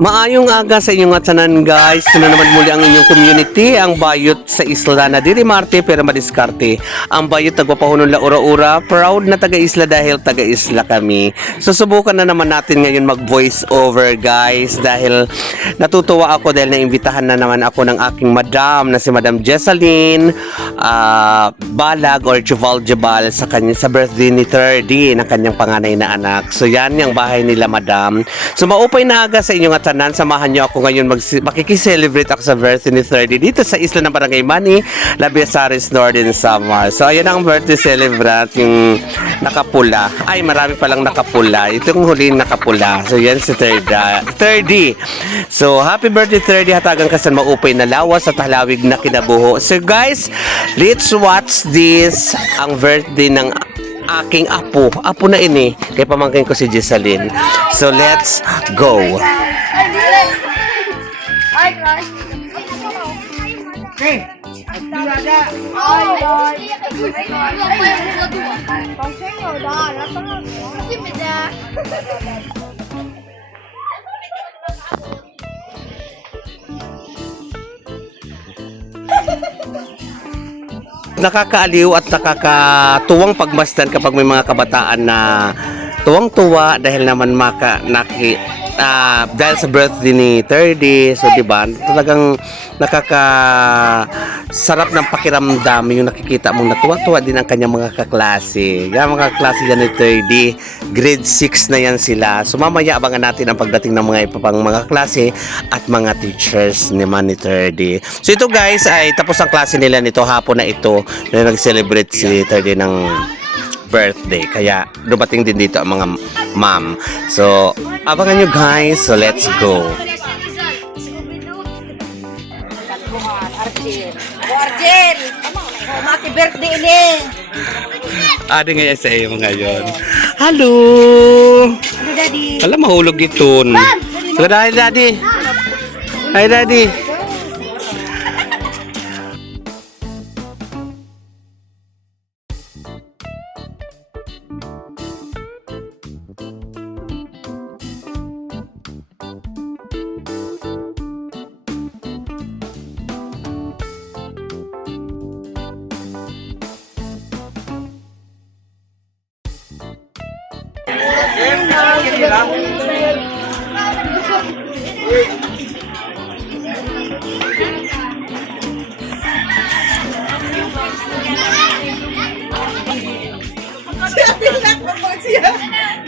Maayong aga sa inyong atanan guys. Ito na naman muli ang inyong community, ang bayot sa isla na diri Marte pero madiskarte. Ang bayot nagpapahunon la ura-ura, proud na taga-isla dahil taga-isla kami. Susubukan na naman natin ngayon mag voice over guys dahil natutuwa ako dahil naimbitahan na naman ako ng aking madam na si Madam Jessalyn Balag or Chuval Jabal sa birthday ni 30 ng kanyang panganay na anak. So yan yung bahay nila madam. So maupay na aga sa inyong atanan. Samahan niyo ako ngayon makikiselebrate ako sa birthday ni 30 dito sa isla ng Barangay Mani, Labiasares, Northern Samar. So ayan ang birthday celebrant, yung nakapula. Ay, marami palang nakapula. Ito yung huling nakapula. So yan si 30. So happy birthday 30, hatagang kasan maupay na lawas at halawig na kinabuho. So guys, let's watch this, ang birthday ng aking apo. Apo na ini. Kaya pamangkin ko si Jessalyn. So let's go. Nakakaaliw at nakakatuwang pagmasdan kapag may mga kabataan na tuwang-tuwa dahil naman dahil sa birthday ni 30. So diba, talagang nakakasarap ng pakiramdam yung nakikita mong natuwa-tuwa din ang kanyang mga kaklase. Yan mga kaklase yan ni 30, grade 6 na yan sila. So mamaya abangan natin ang pagdating ng mga ipapang mga klase at mga teachers naman ni 30. So ito guys ay tapos ang klase nila nito hapon na ito na nag-celebrate si 30 ng birthday, kaya dumating din dito ang mga ma'am. So abangan nyo guys. So let's go. Arjen, happy birthday ni. Adi nga sa iyo ngayon. Hello. Daddy. Alam mahulog dito. So hi daddy. Hi daddy.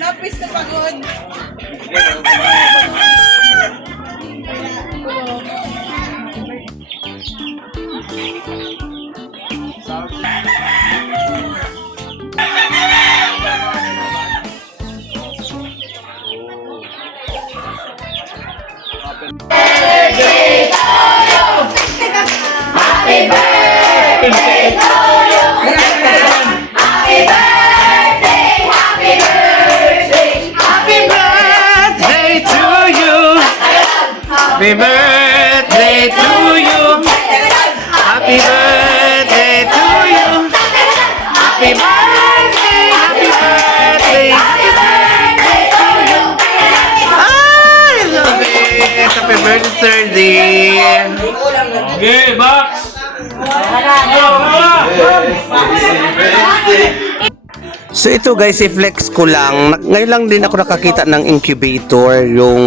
Napis na pagod. Happy birthday to you. Happy birthday to you. Happy birthday, happy birthday. Happy birthday to you. I love it. Happy birthday. Okay, box. So ito guys, i-flex ko lang. Ngayon lang din ako nakakita ng incubator, yung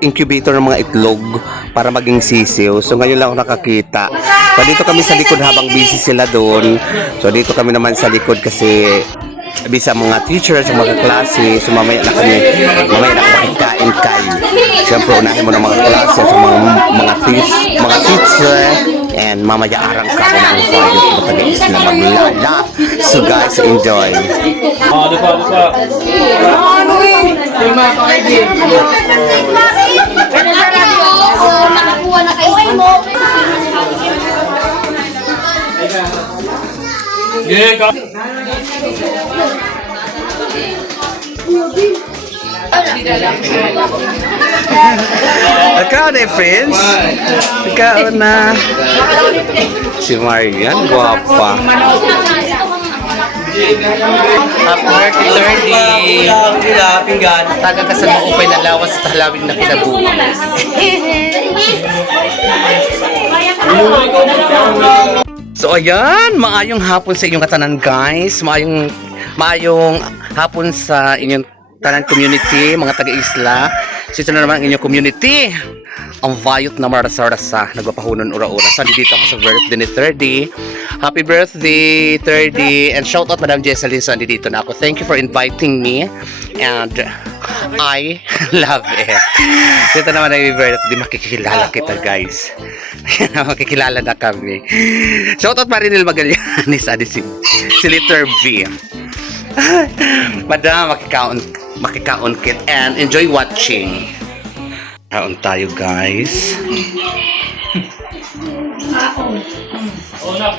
incubator ng mga itlog para maging sisiw. So ngayon lang ako nakakita. So dito kami sa likod habang busy sila doon. So dito kami naman sa likod kasi bisa mga teachers, mga klase. So mamaya na kami makikain-kain. Siyempre unahin mo ng mga klase, so mga teacher, and mamaya arang ka na ang fire matagais na maglala. So guys, enjoy. Lupa. Nakakuha na kayo mo. Yeah, ka. Ikaw na, friends. Ikaw na. Si Marian, guwapa. Happy birthday, 30. Tagal ka sa maupay na lawas at halawin na kinabuhi. So ayan, maayong hapon sa inyong katanan guys. Maayong hapon sa inyong tanan community, mga taga-isla. So ito na naman ang inyong community. Ang vayot na marasa-rasa, nagpapahunon ura-ura. So dito ako sa birthday ni 30. Happy birthday 30. And shout out Madam Jesseline. So dito na ako. Thank you for inviting me. And I love it. Dito naman ay birthday. Makikilala kita guys. Makikilala na kami. Shout out Marinel Magallanes. Si Letter V. Madam, makikaon kit and enjoy watching. Kaon tayo guys. Oh, na.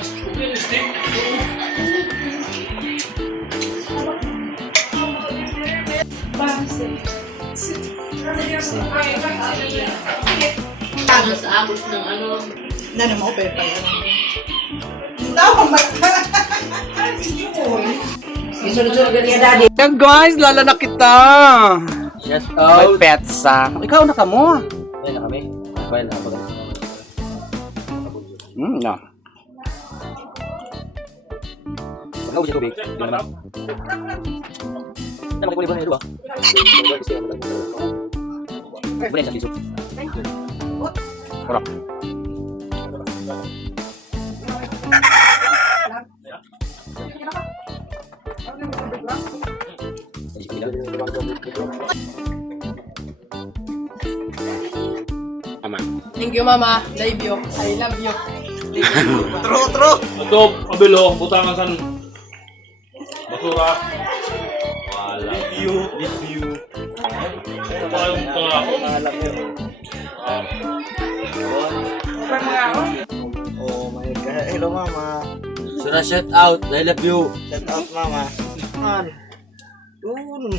Nana mo pa pa. Isunod-sunod niya daddy. Yan guys, lala na kita. Yes, may petsa. Ikaw na ka mo. Ayun na kami. Ayun na kami. No. Wala ko siya tubig. Hindi naman. Ano makikulay ba na ito ah? Bulan sa tiso. Harap. Ama. Thank you mama. Love you. I love you. True. Ito, kabilo, butangan san basura. Wala. Review. Oh my God. Hello mama. Sura shout out. I love you. Shout out mama. Man. Yun.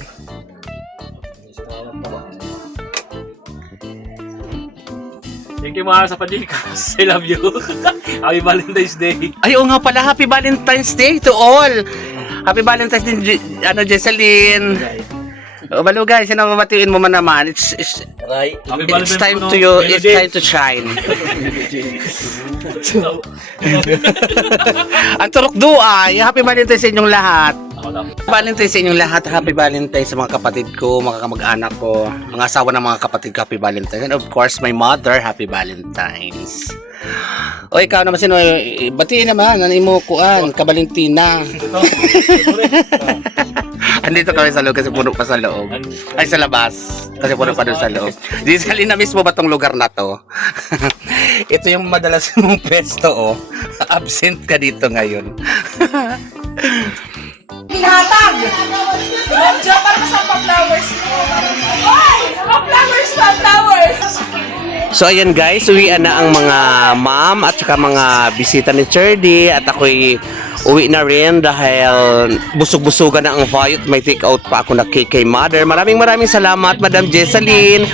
Thank you mga sa padikas. I love you. Happy Valentine's Day. Ay, oo nga pala, Happy Valentine's Day to all. Happy Valentine's Day, Jesseline. O, balo guys, sino mamatiuin mo man naman. It's Right. Happy It's Valentine's time po, to no? you. Benedict. It's time to shine. Ang turok ay Happy Valentine's sa inyong lahat. Valentine's sa inyong lahat. Happy Valentine's sa mga kapatid ko, mga kamag-anak ko, mga asawa ng mga kapatid ko. Happy Valentine's. And of course, my mother. Happy Valentine's. O ikaw naman sino, batiin naman, ano mo kuan, Kabalintina. Andito kami sa loob kasi puno pa sa loob. Ay, sa labas. Kasi puno pa doon sa loob. Gisali na mismo ba tong lugar na to? Ito yung madalas mong pwesto, oh. Absent ka dito ngayon. Hinatag! Diyan para sa pa-flowers mo. Oy! Pa-flowers! So ayan guys, uwian na ang mga ma'am at saka mga bisita ni Cherdy at ako'y uwi na rin dahil busog-busugan na ang vayot. May take out pa ako na cake kay mother. Maraming salamat Madam Jesseline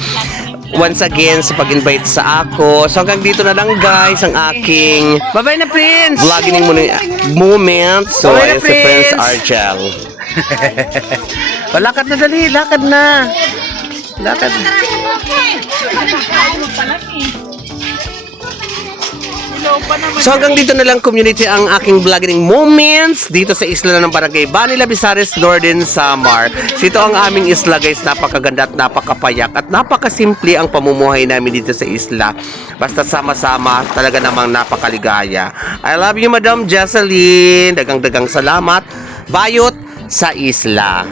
once again sa pag-invite sa ako. So hanggang dito na lang guys ang aking bye-bye na Prince vlogging moment. So ayun si Prince Argel. Lakad na dali, lakad na. Lakad. So hanggang dito na lang community ang aking vlogging moments dito sa isla ng Barangay Banila, Bisares, Northern Samar. So ito ang aming isla guys, napakaganda at napakapayak at napakasimple ang pamumuhay namin dito sa isla. Basta sama-sama, talaga namang napakaligaya. I love you Madam Jesseline. Dagang salamat. Bayot sa isla.